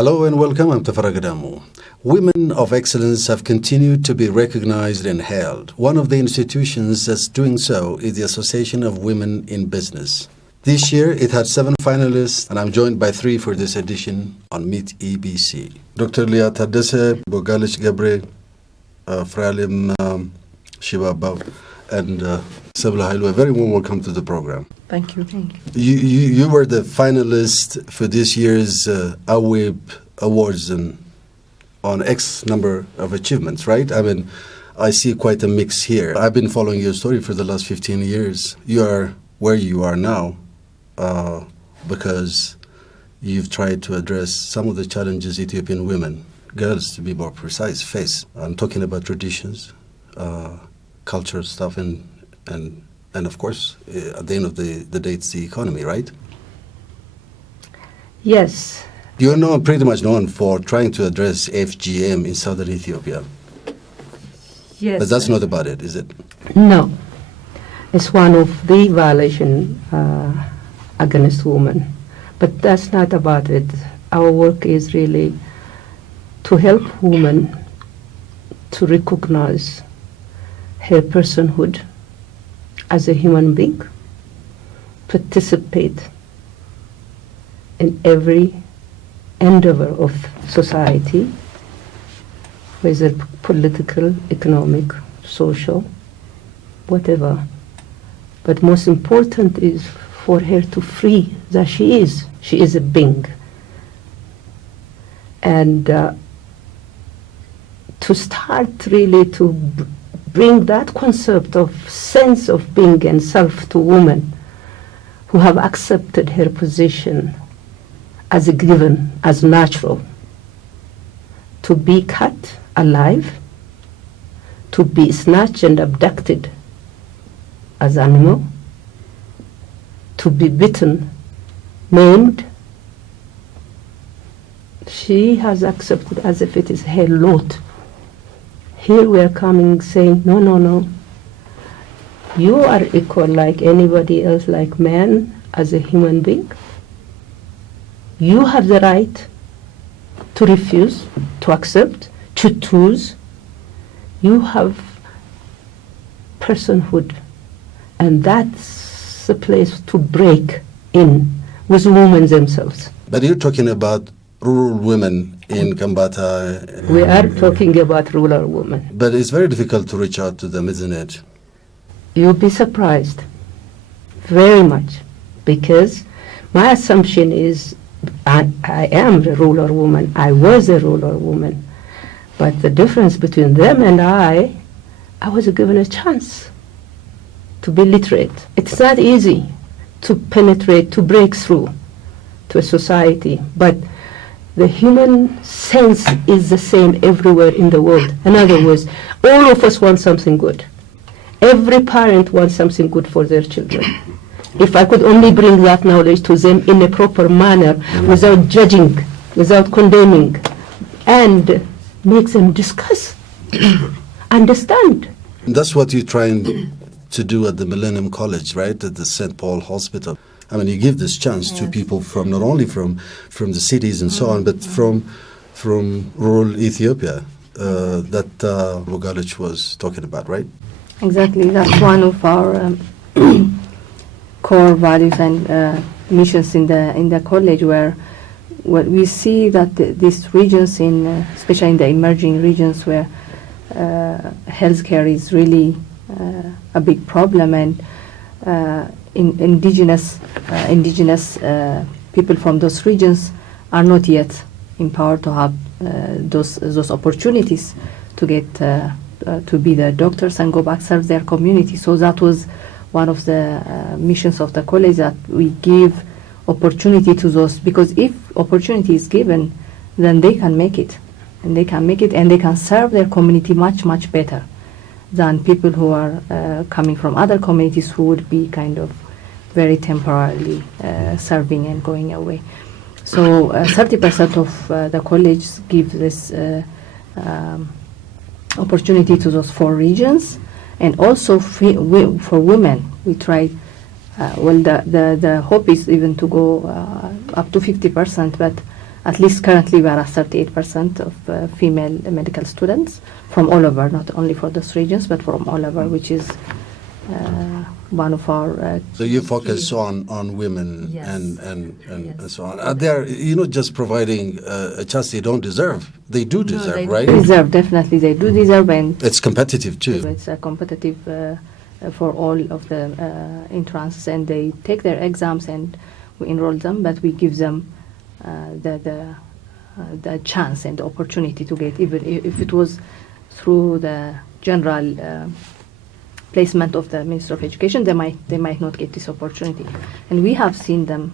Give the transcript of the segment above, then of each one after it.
Hello and welcome. I'm Tafara Gadamu. Women of excellence have continued to be recognized and hailed. One of the institutions that's doing so is the Association of Women in Business. This year, it had 7 finalists, and I'm joined by 3 for this edition on Meet EBC. Dr. Leah Tadesse, Bogalech Gebre, Fralim Shibaba, and Sabla Hailu. A very warm welcome to the program. Thank you. You were the finalist for this year's AWIB Awards on X number of achievements, right? I mean, I see quite a mix here. I've been following your story for the last 15 years. You are where you are now because you've tried to address some of the challenges Ethiopian women, girls to be more precise, face. I'm talking about traditions, cultural stuff, and of course, at the end of the day, it's the economy, right? Yes. You're pretty much known for trying to address FGM in southern Ethiopia. Yes. But that's not about it, is it? No. It's one of the violations against women. But that's not about it. Our work is really to help women to recognize her personhood as a human being, participate in every endeavor of society, whether political, economic, social, whatever. But most important is for her to free that she is a being. And to start really to bring that concept of sense of being and self to women who have accepted her position as a given, as natural, to be cut alive, to be snatched and abducted as animal, to be bitten, maimed. She has accepted as if it is her lot. Here we are coming saying, no. You are equal like anybody else, like man, as a human being. You have the right to refuse, to accept, to choose. You have personhood. And that's the place to break in with women themselves. But you're talking about rural women in Kambata. We are talking about rural women. But it's very difficult to reach out to them, isn't it? You'll be surprised, very much, because my assumption is I am a rural woman. I was a rural woman. But the difference between them and I was given a chance to be literate. It's not easy to penetrate, to break through to a society, but the human sense is the same everywhere in the world. In other words, all of us want something good. Every parent wants something good for their children. If I could only bring that knowledge to them in a proper manner, without judging, without condemning, and make them discuss, understand. And that's what you're trying to do at the Millennium College, right? At the St. Paul Hospital. I mean, you give this chance to people from not only from the cities and so on, but from rural Ethiopia that Bogalech was talking about, right? Exactly. That's one of our core values and missions in the college, where we see that these regions, especially in the emerging regions, where healthcare is really a big problem, and indigenous people from those regions are not yet empowered to have those opportunities to get to be the doctors and go back serve their community. So that was one of the missions of the college, that we give opportunity to those, because if opportunity is given, then they can make it, and they can serve their community much better than people who are coming from other communities who would be kind of very temporarily serving and going away. So 30% of the college give this opportunity to those 4 regions, and also for women we try. The hope is even to go up to 50%, but at least currently we are at 38% of female medical students from all over, not only for those regions, but from all over, which is one of our... So you focus on women Yes. and so on. They're, just providing a chance they don't deserve. They do deserve, they right? deserve, definitely they do deserve, and It's competitive too. it's competitive for all of the entrances, and they take their exams and we enroll them, but we give them the chance and the opportunity to get, even if it was through the general placement of the Minister of Education, they might not get this opportunity. And we have seen them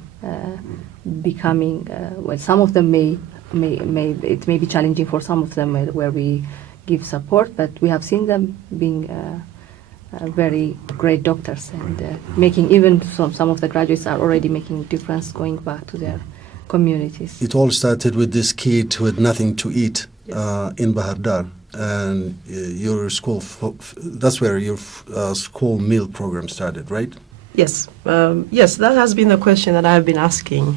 becoming, well, some of them may it may be challenging for some of them where we give support, but we have seen them being very great doctors and making, even some of the graduates are already making a difference going back to their communities. It all started with this kid with nothing to eat Yes. in Bahar Dar. And your school, that's where your school meal program started, right? Yes, yes, that has been the question that I have been asking.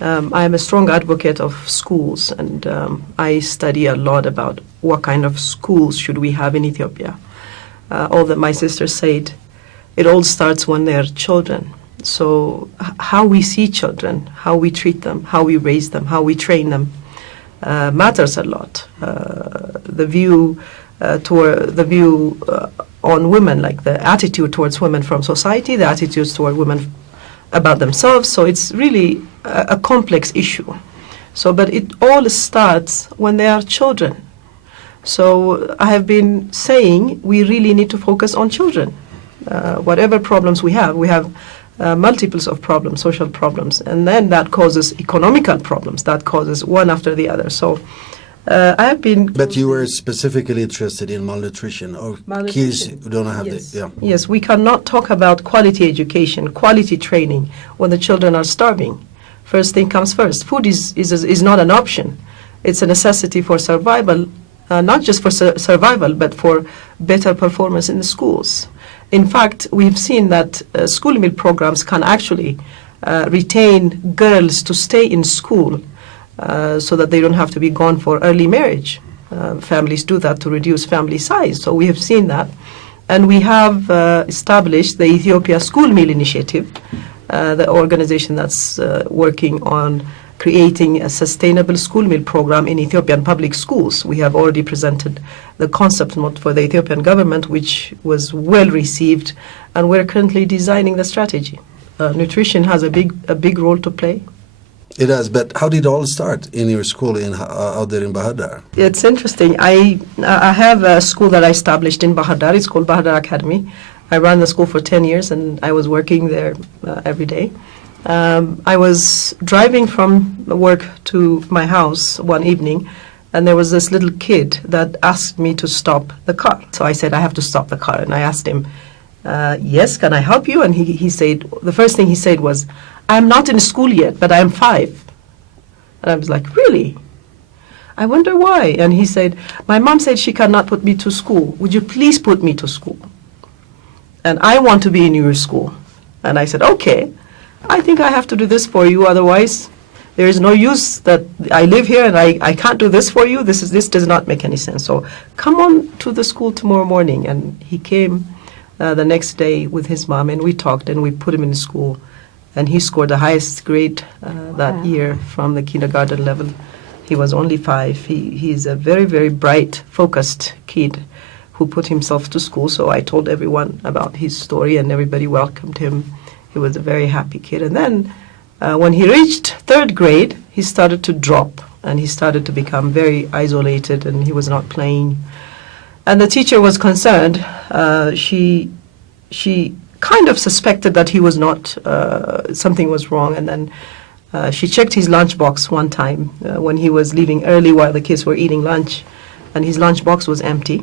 I am a strong advocate of schools, and I study a lot about what kind of schools should we have in Ethiopia. All that my sister said, it all starts when they're children. So how we see children, how we treat them, how we raise them, how we train them, matters a lot. The view on women, like the attitude towards women from society, the attitudes toward women about themselves. So it's really a complex issue. So, but it all starts when they are children. So I have been saying we really need to focus on children. Whatever problems we have multiples of problems, social problems, and then that causes economical problems. That causes one after the other. So I have been... But you were specifically interested in malnutrition or kids who don't have yes. the... Yeah. Yes, we cannot talk about quality education, quality training when the children are starving. First thing comes first. Food is not an option. It's a necessity for survival, not just for survival, but for better performance in the schools. In fact, we've seen that school meal programs can actually retain girls to stay in school so that they don't have to be gone for early marriage. Families do that to reduce family size. So we have seen that. And we have established the Ethiopia School Meal Initiative, the organization that's working on creating a sustainable school meal program in Ethiopian public schools. We have already presented the concept note for the Ethiopian government, which was well received, and we're currently designing the strategy. Nutrition has a big role to play. It does, but how did it all start in your school out there in Bahar Dar? It's interesting. I have a school that I established in Bahar Dar. It's called Bahar Dar Academy. I ran the school for 10 years, and I was working there every day. I was driving from work to my house one evening, and there was this little kid that asked me to stop the car. So I said, I have to stop the car. And I asked him, yes, can I help you? And he said, the first thing he said was, I'm not in school yet, but I'm 5. And I was like, really? I wonder why. And he said, my mom said she cannot put me to school. Would you please put me to school? And I want to be in your school. And I said, okay. I think I have to do this for you, otherwise there is no use that I live here and I can't do this for you. This does not make any sense. So come on to the school tomorrow morning. And he came the next day with his mom, and we talked, and we put him in school. And he scored the highest grade that year from the kindergarten level. He was only 5. He's a very, very bright, focused kid who put himself to school. So I told everyone about his story, and everybody welcomed him. He was a very happy kid. And then when he reached 3rd grade, he started to drop, and he started to become very isolated, and he was not playing. And the teacher was concerned. She kind of suspected that he was not, something was wrong. And then she checked his lunchbox one time when he was leaving early while the kids were eating lunch, and his lunchbox was empty.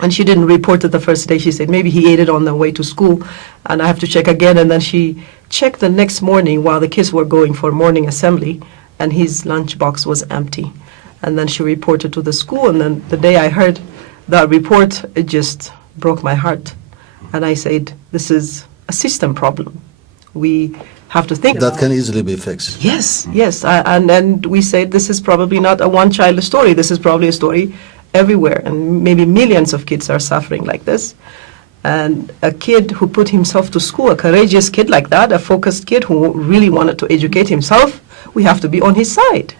And she didn't report it the first day. She said, maybe he ate it on the way to school, and I have to check again. And then she checked the next morning while the kids were going for morning assembly, and his lunchbox was empty. And then she reported to the school, and then the day I heard that report, it just broke my heart. And I said, this is a system problem. We have to think That about. can easily be fixed. Yes, yes. And we say this is probably not a one-child story. This is probably a story everywhere, and maybe millions of kids are suffering like this. And a kid who put himself to school, a courageous kid like that, a focused kid who really wanted to educate himself, we have to be on his side.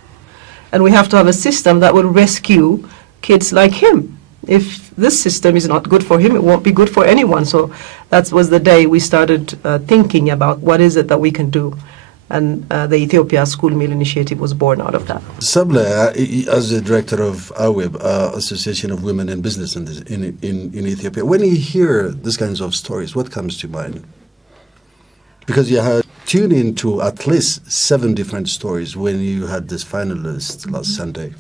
And we have to have a system that will rescue kids like him. If this system is not good for him, it won't be good for anyone. So that was the day we started thinking about what is it that we can do. And the Ethiopia School Meal Initiative was born out of that. Sable, as the director of AWEB, Association of Women in Business in Ethiopia, when you hear these kinds of stories, what comes to mind? Because you had tuned into at least 7 different stories when you had this finalist last Sunday.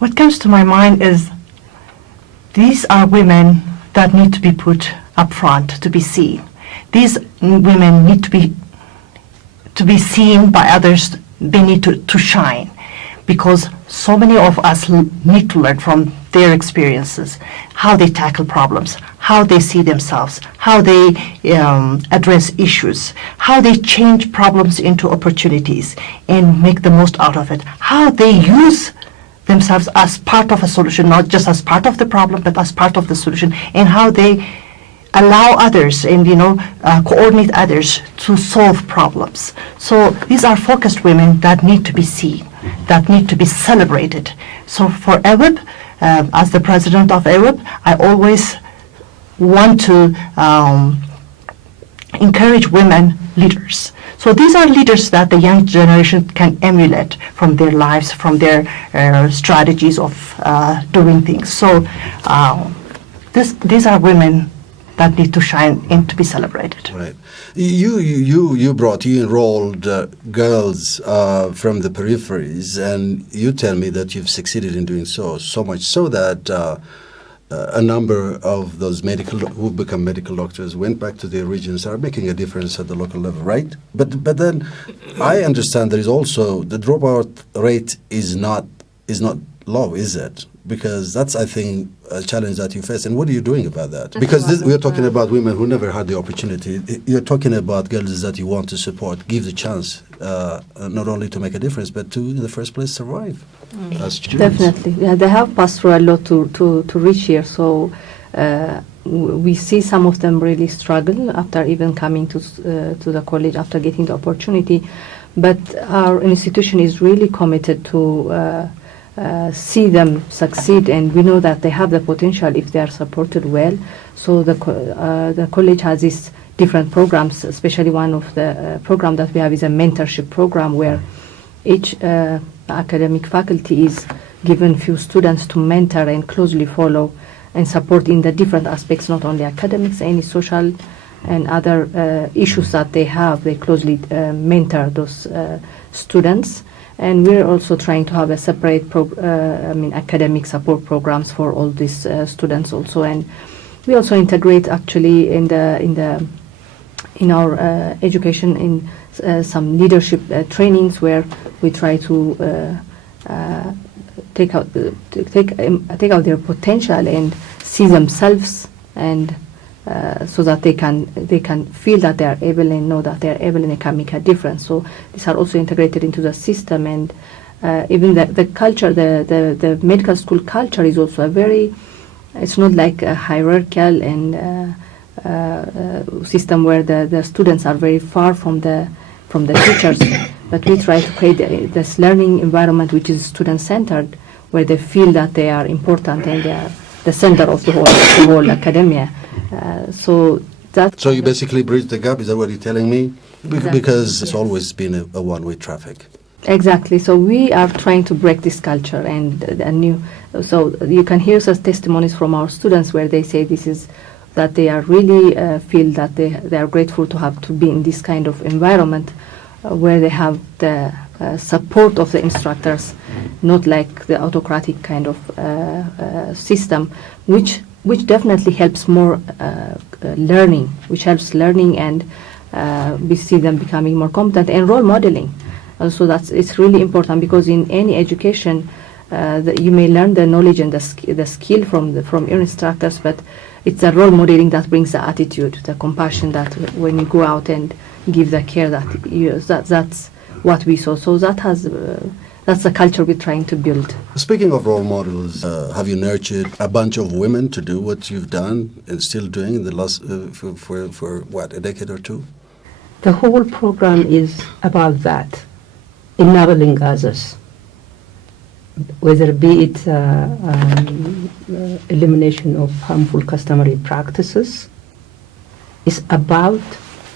What comes to my mind is these are women that need to be put up front, to be seen. These women need to be seen by others. They need to shine, because so many of us need to learn from their experiences, how they tackle problems, how they see themselves, how they address issues, how they change problems into opportunities and make the most out of it, how they use themselves as part of a solution, not just as part of the problem, but as part of the solution, and how they allow others and coordinate others to solve problems. So these are focused women that need to be seen, that need to be celebrated. So for AWEB, as the president of AWEB, I always want to encourage women leaders. So these are leaders that the young generation can emulate from their lives, from their strategies of doing things. So these are women that need to shine and to be celebrated. Right. You enrolled girls from the peripheries, and you tell me that you've succeeded in doing so much so that a number of those who've become medical doctors went back to their regions, are making a difference at the local level, right? But then I understand there is also the dropout rate is not low, is it? Because that's, I think, a challenge that you face. And what are you doing about that? Because we are talking about women who never had the opportunity. You're talking about girls that you want to support, give the chance, not only to make a difference, but to, in the first place, survive as students. Definitely. Yeah, they have passed through a lot to reach here. So we see some of them really struggle after even coming to the college, after getting the opportunity. But our institution is really committed to see them succeed, and we know that they have the potential if they are supported well. So the college has these different programs, especially one of the program that we have is a mentorship program, where each academic faculty is given few students to mentor and closely follow and support in the different aspects, not only academics, any social and other issues that they have. They closely mentor those students. And we're also trying to have a separate academic support programs for all these students also. And we also integrate actually in our education in some leadership trainings, where we try to take out their potential and see themselves, and so that they can feel that they are able and know that they are able and can make a difference. So these are also integrated into the system, and even the culture, the medical school culture is also it's not like a hierarchical and system where the students are very far from the teachers, but we try to create this learning environment which is student-centered, where they feel that they are important and they are the center of the whole academia. So you basically bridge the gap, is that what you're telling me? Exactly. Because it's always been a one-way traffic. Exactly. So we are trying to break this culture so you can hear such testimonies from our students where they say that they are really feel that they are grateful to be in this kind of environment where they have the support of the instructors, not like the autocratic kind of system, which definitely helps more learning, and we see them becoming more competent, and role modeling. So it's really important, because in any education you may learn the knowledge and the skill from your instructors, but it's the role modeling that brings the attitude, the compassion, that when you go out and give the care that's what we saw. So that's the culture we're trying to build. Speaking of role models, have you nurtured a bunch of women to do what you've done and still doing in the last for what, a decade or two? The whole program is about that, enabling others, whether be it elimination of harmful customary practices. It's about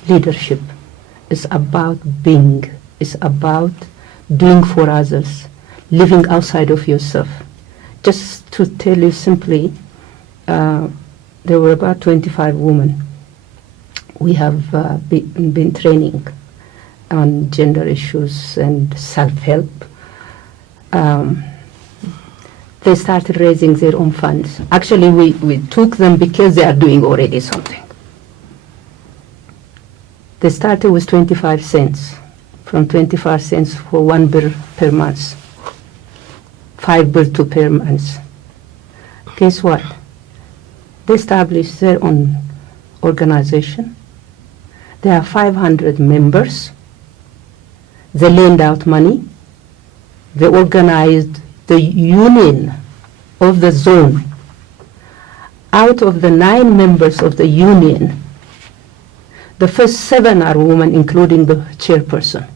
leadership. It's about being. It's about doing for others, living outside of yourself. Just to tell you simply, there were about 25 women. We have been training on gender issues and self-help. They started raising their own funds. Actually, we took them because they are doing already something. They started with 25 cents, from 25 cents for 1 birr per month, 5 birr to per month. Guess what? They established their own organization. There are 500 members. They lend out money. They organized the union of the zone. Out of the 9 members of the union, the first 7 are women, including the chairperson.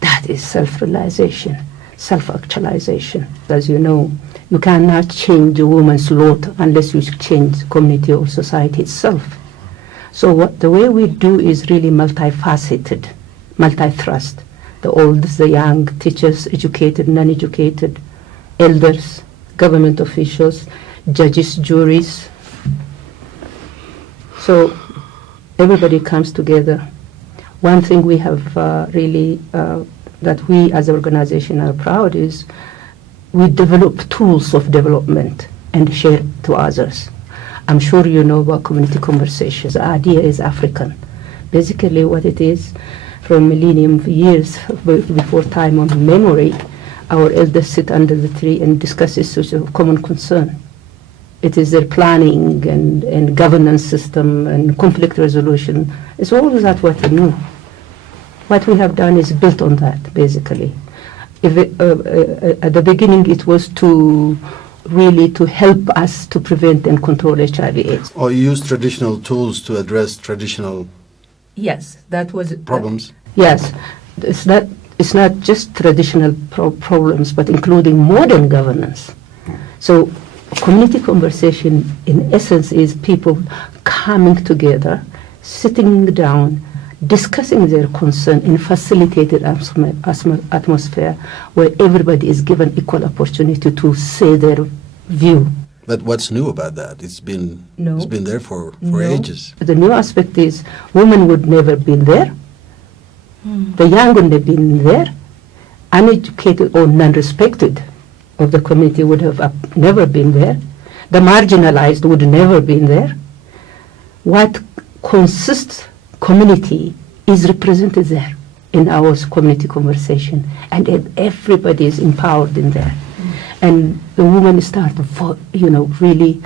That is self-realization, self-actualization. As you know, you cannot change a woman's lot unless you change the community or society itself. So the way we do is really multifaceted, multi-thrust. The old, the young, teachers, educated, non-educated, elders, government officials, judges, juries. So everybody comes together. One thing we have really, that we as an organization are proud is we develop tools of development and share to others. I'm sure you know about community conversations. The idea is African. Basically what it is, from millennium years before time on memory, our elders sit under the tree and discuss issues of common concern. It is their planning and governance system and conflict resolution. It's all that what we know. What we have done is built on that, basically. If at the beginning it was to help us to prevent and control HIV/AIDS. Or you use traditional tools to address traditional Yes, that was problems. Yes, it's not just traditional problems, but including modern governance. So community conversation, in essence, is people coming together, sitting down, discussing their concern in facilitated atmosphere where everybody is given equal opportunity to say their view. But what's new about that? It's been there for ages. The new aspect is women would never been there. The young would have been there. Uneducated or non-respected of the community would have never been there. The marginalized would never been there. What consists community is represented there in our community conversation, and everybody is empowered in there. And the women start, really,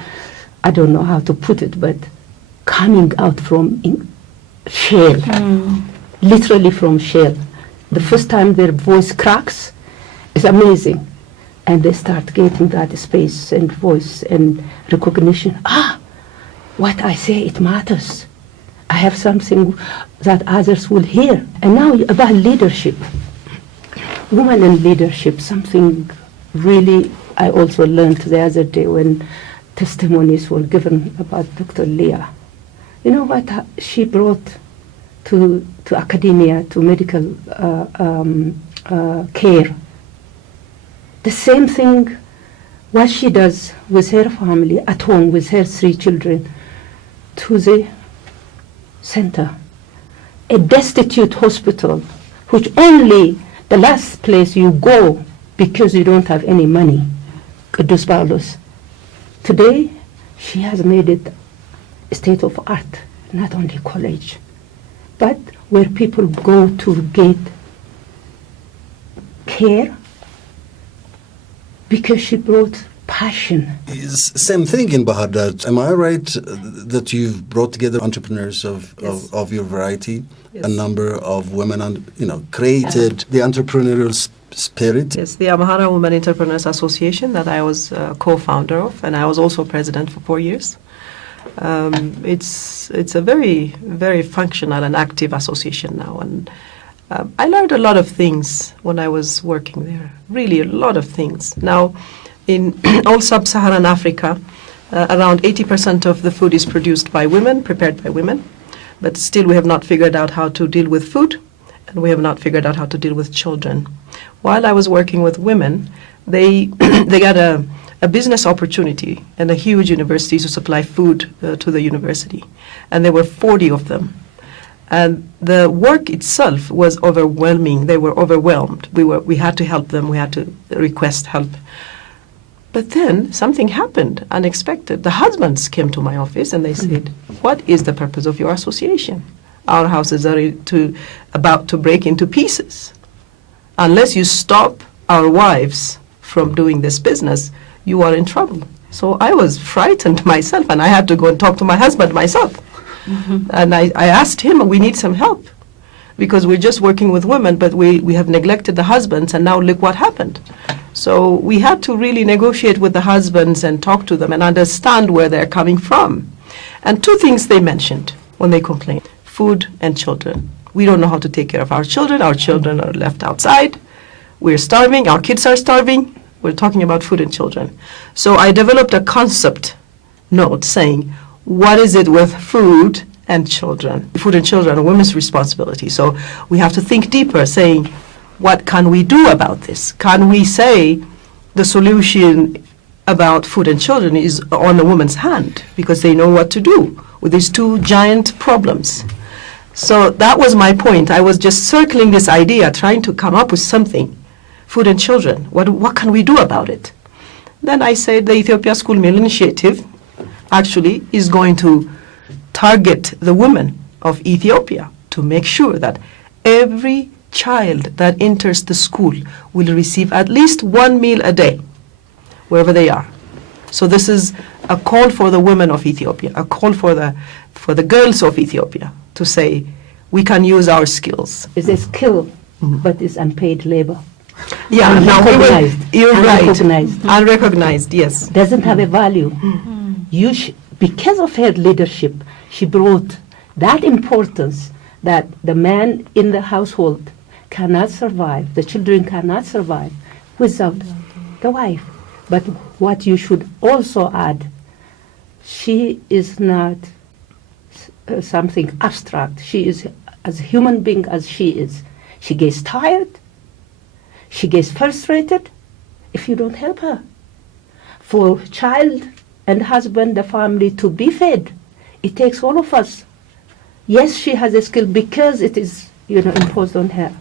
I don't know how to put it, but coming out from shell, literally from shell. The first time their voice cracks, it's amazing. And they start getting that space and voice and recognition. What I say, it matters. I have something that others will hear. And now about leadership. Women in leadership, something really I also learned the other day when testimonies were given about Dr. Leah. You know what she brought to academia, to medical care? The same thing what she does with her family at home with her 3 children to the center. A destitute hospital, which only the last place you go because you don't have any money, Kudus Paulus. Today, she has made it a state of art, not only college, but where people go to get care because she brought passion. Same thing in Bahar Dar. Am I right that you've brought together entrepreneurs of your variety, Yes. a number of women, and created the entrepreneurial spirit? Yes, the Amhara Women Entrepreneurs Association that I was co-founder of, and I was also president for 4 years. It's a very, very functional and active association now, and I learned a lot of things when I was working there. Really, a lot of things. Now, in all sub-Saharan Africa, around 80% of the food is produced by women, prepared by women, but still we have not figured out how to deal with food, and we have not figured out how to deal with children. While I was working with women, they got a business opportunity and a huge university to supply food to the university, and there were 40 of them. And the work itself was overwhelming. They were overwhelmed. We had to help them. We had to request help. But then something happened, unexpected. The husbands came to my office and they said, "What is the purpose of your association? Our houses are about to break into pieces. Unless you stop our wives from doing this business, you are in trouble." So I was frightened myself, and I had to go and talk to my husband myself. And I asked him, we need some help, because we're just working with women, but we have neglected the husbands, and now look what happened. So we had to really negotiate with the husbands and talk to them and understand where they're coming from. And two things they mentioned when they complained: food and children. We don't know how to take care of our children. Our children are left outside. We're starving. Our kids are starving. We're talking about food and children. So I developed a concept note saying, what is it with food and children? Food and children are women's responsibility. So we have to think deeper, saying, what can we do about this? Can we say the solution about food and children is on the woman's hand, because they know what to do with these two giant problems? So that was my point. I was just circling this idea, trying to come up with something. Food and children, what can we do about it? Then I said the Ethiopia School Meal Initiative actually is going to target the women of Ethiopia to make sure that every child that enters the school will receive at least one meal a day, wherever they are. So this is a call for the women of Ethiopia, a call for the girls of Ethiopia to say, we can use our skills. It's a skill, but it's unpaid labor. Yeah, now you're right. Unrecognized. Unrecognized, yes. Doesn't have a value. Because of her leadership, she brought that importance that the man in the household cannot survive, the children cannot survive without the wife. But what you should also add, she is not something abstract. She is as a human being as she is. She gets tired. She gets frustrated if you don't help her. For child and husband, the family to be fed, it takes all of us. Yes, she has a skill because it is, imposed on her.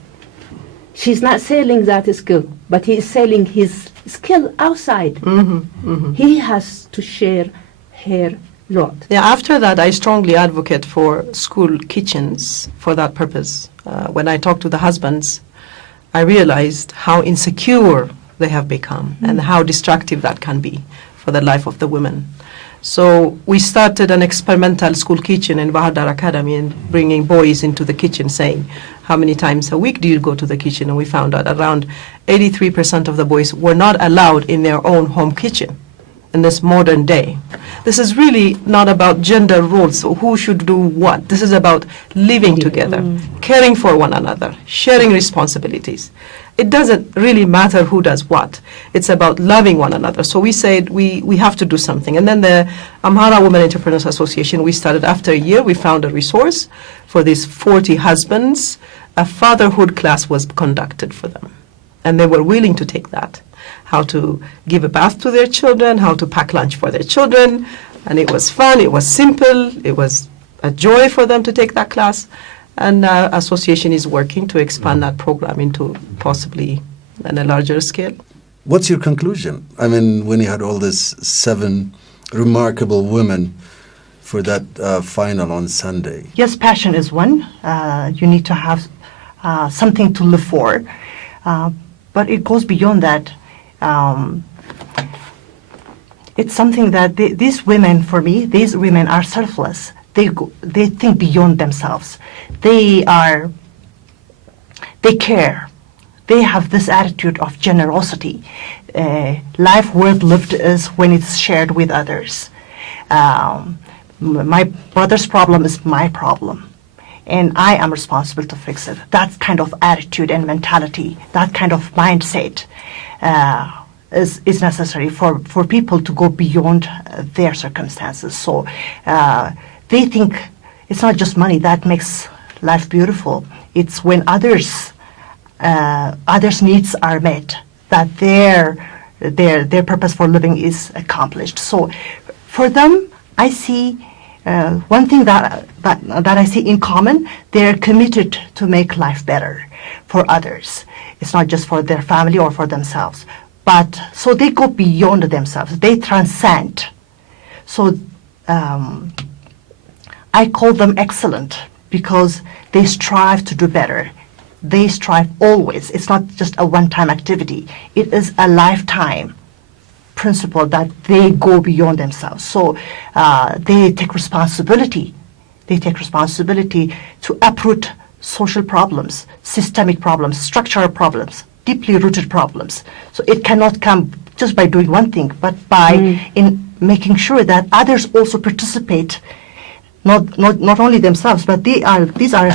She's not selling that skill, but he is selling his skill outside. He has to share her lot. Yeah, after that, I strongly advocate for school kitchens for that purpose. When I talk to the husbands, I realized how insecure they have become and how destructive that can be for the life of the women. So we started an experimental school kitchen in Bahar Dar Academy and bringing boys into the kitchen, saying, how many times a week do you go to the kitchen? And we found out around 83% of the boys were not allowed in their own home kitchen in this modern day. This is really not about gender roles or who should do what. This is about living together, caring for one another, sharing responsibilities. It doesn't really matter who does what. It's about loving one another. So we said we have to do something. And then the Amhara Women Entrepreneurs Association, we started after a year. We found a resource for these 40 husbands. A fatherhood class was conducted for them. And they were willing to take that. How to give a bath to their children, how to pack lunch for their children. And it was fun, it was simple, it was a joy for them to take that class. And association is working to expand that program into possibly on a larger scale. What's your conclusion? I mean, when you had all these 7 remarkable women for that final on Sunday. Yes, passion is one. You need to have something to live for. But it goes beyond that. it's something that these women, for me, these women are selfless. They think beyond themselves. They care. They have this attitude of generosity. Life worth lived is when it's shared with others. My brother's problem is my problem, and I am responsible to fix it. That kind of attitude and mentality, that kind of mindset is necessary for people to go beyond their circumstances. So they think it's not just money that makes life beautiful. It's when others' needs are met that their purpose for living is accomplished. So for them, I see one thing that I see in common. They're committed to make life better for others. It's not just for their family or for themselves, but so they go beyond themselves. They transcend. So I call them excellent because they strive to do better. They strive always. It's not just a one-time activity. It is a lifetime principle that they go beyond themselves. So they take responsibility. They take responsibility to uproot social problems, systemic problems, structural problems, deeply rooted problems. So it cannot come just by doing one thing, but by in making sure that others also participate, not only themselves, but these are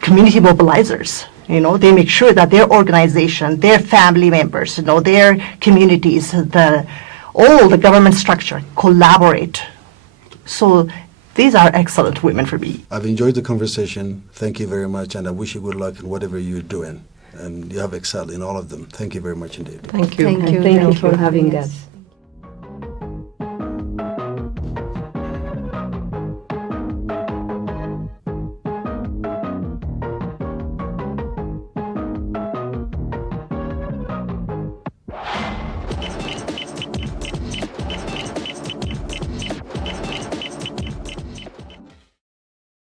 community mobilizers. You know, they make sure that their organization, their family members, you know, their communities, all the government structure collaborate. So these are excellent women for me. I've enjoyed the conversation. Thank you very much, and I wish you good luck in whatever you're doing. And you have excelled in all of them. Thank you very much indeed. Thank you. Thank you. Thank you Thank for you. having Yes. us.